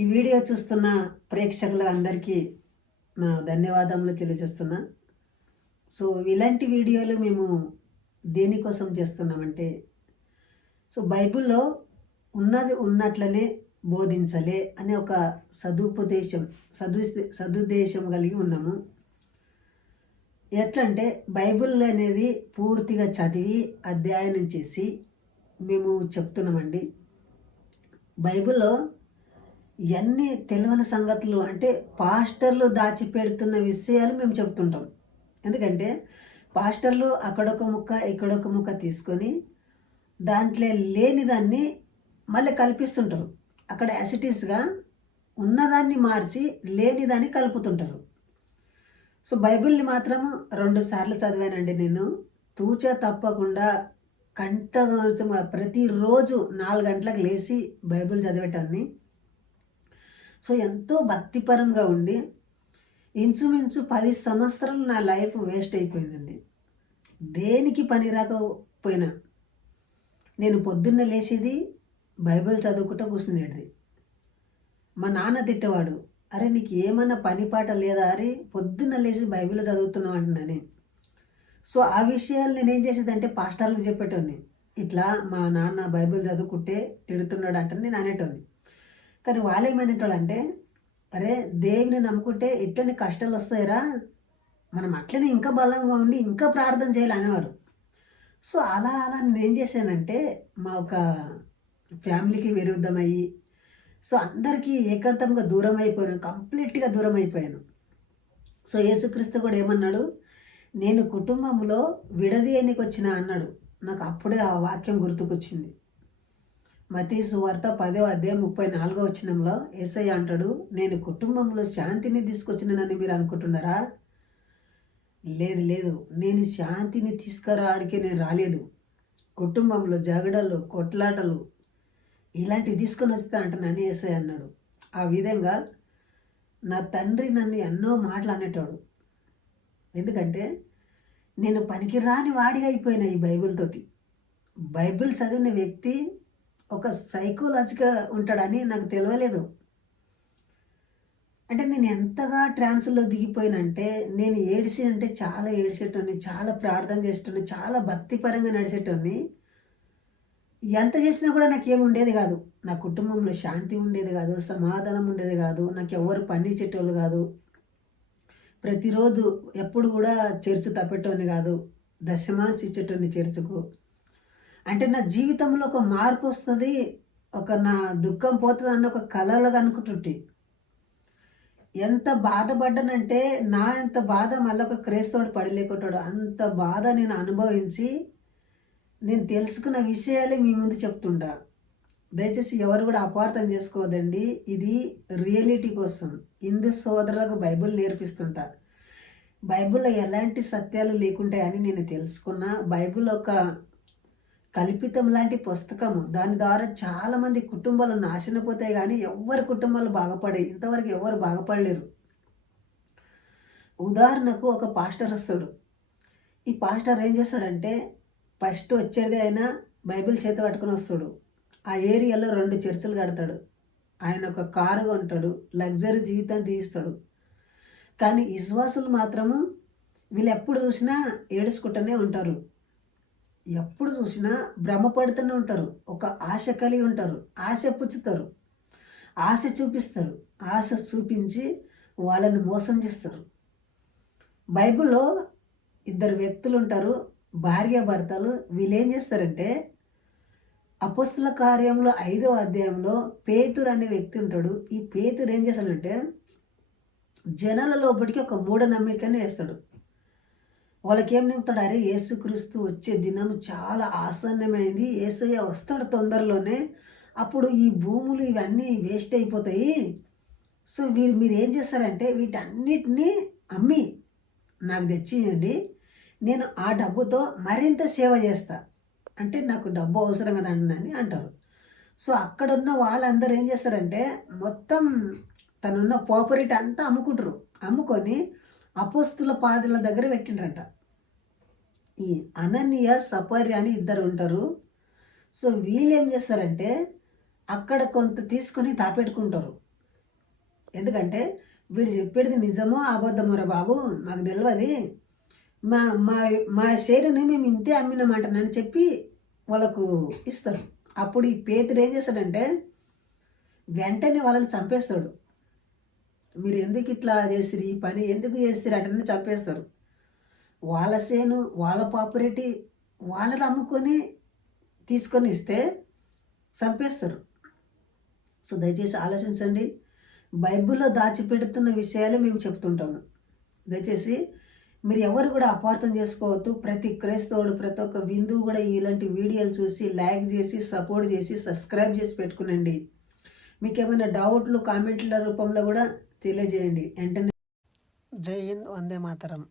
ఈ వీడియో చూస్తున్న ప్రేక్షకుల అందరికీ నా ధన్యవాదములు తెలియజేస్తున్నా. సో ఇలాంటి వీడియోలు మేము దేనికోసం చేస్తున్నామంటే, బైబిల్లో ఉన్నది ఉన్నట్లనే బోధించలే అనే ఒక సదుద్దేశం కలిగి ఉన్నాము. ఎట్లంటే బైబిల్ అనేది పూర్తిగా చదివి అధ్యయనం చేసి మేము చెప్తున్నామండి. బైబిల్లో ఇవన్నీ తెలియని సంగతులు అంటే పాస్టర్లు దాచిపెడుతున్న విషయాలు మేము చెప్తుంటాం. ఎందుకంటే పాస్టర్లు అక్కడొక ముక్క ఇక్కడొక ముక్క తీసుకొని దాంట్లో లేని దాన్ని మళ్ళీ కల్పిస్తుంటారు. అక్కడ యాసిటీస్గా ఉన్నదాన్ని మార్చి లేని దాన్ని కలుపుతుంటారు. సో బైబిల్ని మాత్రం 2 సార్లు చదివానండి నేను. తూచా తప్పకుండా ప్రతిరోజు 4 గంటలకు లేచి బైబిల్ చదివేటాన్ని. సో ఎంతో భక్తిపరంగా ఉండి ఇంచుమించు 10 సంవత్సరాలు నా లైఫ్ వేస్ట్ అయిపోయిందండి. దేనికి పని రాకపోయినా నేను పొద్దున్న లేచేది బైబిల్ చదువుకుంటూ కూర్చునేది. మా నాన్న తిట్టేవాడు, అరే నీకు ఏమన్నా పని పాట లేదా అరే పొద్దున్న లేచి బైబిల్ చదువుతున్నావు అంటున్నాను. సో ఆ విషయాలు నేనేం చేసేదంటే పాస్టర్లకు చెప్పేటోని, ఇట్లా మా నాన్న బైబిల్ చదువుకుంటే తిడుతున్నాడు అంటే నేను అనేటోని. కానీ వాళ్ళు ఏమనేటోళ్ళు అంటే, అరే దేవుని నమ్ముకుంటే ఇట్లనే కష్టాలు వస్తాయిరా, మనం అట్లనే ఇంకా బలంగా ఉండి ఇంకా ప్రార్థన చేయాలి అనేవారు. సో అలా నేనేం చేశానంటే మా ఒక ఫ్యామిలీకి విరుద్ధమయ్యి సో అందరికీ ఏకాంతంగా దూరం అయిపోయాను, కంప్లీట్గా దూరం అయిపోయాను. సో యేసుక్రీస్తు కూడా ఏమన్నాడు, నేను కుటుంబంలో విడదీయనికి వచ్చిన అన్నాడు. నాకు అప్పుడే ఆ వాక్యం గుర్తుకొచ్చింది. మత్తయి సువార్త 10వ అధ్యాయం 34వ వచనంలో యేసయ్య అంటాడు, నేను కుటుంబంలో శాంతిని తీసుకొచ్చినానని మీరు అనుకుంటున్నారా? లేదు లేదు, నేను శాంతిని తీసుకురావడానికే నేను రాలేదు. కుటుంబంలో జగడలు కొట్లాటలు ఇలాంటివి తీసుకొని వస్తా అంటున్నాను యేసయ్య అన్నాడు. ఆ విధంగా నా తండ్రి నన్ను ఎన్నో మాటలు అనేటాడు. ఎందుకంటే నేను పనికిరాని వాడిగా అయిపోయినా ఈ బైబిల్ తోటి. బైబిల్ చదివిన వ్యక్తి ఒక సైకోలాజిగా ఉంటాడని నాకు తెలియలేదు. అంటే నేను ఎంతగా ట్రాన్స్లో దిగిపోయినంటే నేను చాలా ఏడిసేటోని, చాలా ప్రార్థన చేసేటోని, చాలా భక్తిపరంగా నడిచేటోని. ఎంత చేసినా కూడా నాకేం ఉండేది కాదు. నా కుటుంబంలో శాంతి ఉండేది కాదు, సమాధానం ఉండేది కాదు, నాకు ఎవరు పని ఇచ్చేటోళ్ళు కాదు. ప్రతిరోజు ఎప్పుడు కూడా చర్చ్ తప్పేటోని కాదు, దశమాంశ ఇచ్చేటోని చర్చకు. అంటే నా జీవితంలో ఒక మార్పు వస్తుంది, నా దుఃఖం పోతుంది అన్న ఒక కలలుగా అనుకుంటుంటే ఎంత బాధపడ్డానంటే నా ఎంత బాధ మళ్ళీ ఒక క్రైస్తవుడు పడలేకుంటాడు అంత బాధ నేను అనుభవించి నేను తెలుసుకున్న విషయాలే మీ ముందు చెప్తుంటా. దయచేసి ఎవరు కూడా అపార్థం చేసుకోవద్దండి. ఇది రియాలిటీ కోసం హిందూ సోదరులకు బైబిల్ నేర్పిస్తుంటా. బైబిల్లో ఎలాంటి సత్యాలు లేకుంటాయని నేను తెలుసుకున్నా. బైబిల్ ఒక కల్పితం లాంటి పుస్తకము. దాని ద్వారా చాలామంది కుటుంబాలు నాశనపోతాయి కానీ ఎవరి కుటుంబాలు బాగుపడాయి ఇంతవరకు ఎవరు బాగుపడలేరు. ఉదాహరణకు ఒక పాస్టర్ వస్తాడు. ఈ పాస్టర్ ఏం చేస్తాడంటే ఫస్ట్ వచ్చేది అయినా బైబిల్ చేత పట్టుకుని వస్తాడు. ఆ ఏరియాలో 2 చర్చిలు కడతాడు. ఆయన ఒక కారు కొంటాడు, లగ్జరీ జీవితాన్ని జీవిస్తాడు. కానీ విశ్వాసులు మాత్రము వీళ్ళు ఎప్పుడు చూసినా ఏడుచుకుంటూనే ఉంటారు, ఎప్పుడు చూసినా భ్రమపడుతూనే ఉంటారు, ఒక ఆశ కలిగి ఉంటారు, ఆశ పుచ్చుతారు, ఆశ చూపిస్తారు, ఆశ చూపించి వాళ్ళని మోసం చేస్తారు. బైబిల్లో 2 వ్యక్తులు ఉంటారు, భార్యాభర్తలు. వీళ్ళు ఏం చేస్తారంటే అపోస్తల కార్యంలో 5వ అధ్యాయంలో పేతురు అనే వ్యక్తి ఉంటాడు. ఈ పేతురు ఏం చేస్తాడంటే జనాల లోపలికి ఒక మూఢనమ్మికని వేస్తాడు. వాళ్ళకి ఏం నింపుతాడు, అరే యేసుక్రీస్తు వచ్చే దినం చాలా ఆసన్నమైంది, యేసయ్య వస్తాడు తొందరలోనే, అప్పుడు ఈ భూములు ఇవన్నీ వేస్ట్ అయిపోతాయి. సో మీరు ఏం చేస్తారంటే వీటన్నిటినీ అమ్మి నాకు తెచ్చియండి, నేను ఆ డబ్బుతో మరింత సేవ చేస్తా. అంటే నాకు డబ్బు అవసరం కదండి అంటారు. సో అక్కడున్న వాళ్ళందరూ ఏం చేస్తారంటే మొత్తం తనున్న ప్రాపర్టీ అంతా అమ్ముకుంటారు. అమ్ముకొని అపోస్తుల పాదుల దగ్గర పెట్టిండ్రంట. ఈ అననీయ సపర్య అని 2 ఉంటారు. సో వీళ్ళు ఏం చేస్తారంటే అక్కడ కొంత తీసుకొని దాపెట్టుకుంటారు. ఎందుకంటే వీడు చెప్పేది నిజమో అబద్ధమో రా బాబు మాకు తెలియదు, మా మా మా షేరుని మేము ఇంతే అమ్మినామంటానని చెప్పి వాళ్ళకు ఇస్తారు. అప్పుడు ఈ పేతుడు ఏం చేస్తాడంటే వెంటనే వాళ్ళని చంపేస్తాడు. మీరు ఎందుకు ఇట్లా చేసిరు, ఈ పని ఎందుకు చేసిరు అటని చంపేస్తారు. వాళ్ళ సేను వాళ్ళ ప్రాపర్టీ వాళ్ళది అమ్ముకొని తీసుకొని ఇస్తే చంపేస్తారు. సో దయచేసి ఆలోచించండి. బైబిల్లో దాచిపెడుతున్న విషయాలే మేము చెప్తుంటాము. దయచేసి మీరు ఎవరు కూడా అపార్థం చేసుకోవద్దు. ప్రతి క్రైస్తవుడు ప్రతి ఒక్క బిందువు కూడా ఇలాంటి వీడియోలు చూసి లైక్ చేసి సపోర్ట్ చేసి సబ్స్క్రైబ్ చేసి పెట్టుకునండి. మీకు ఏమైనా డౌట్లు కామెంట్ల రూపంలో కూడా తెలియజేయండి. వెంటనే జై హింద్, వందే మాతరం.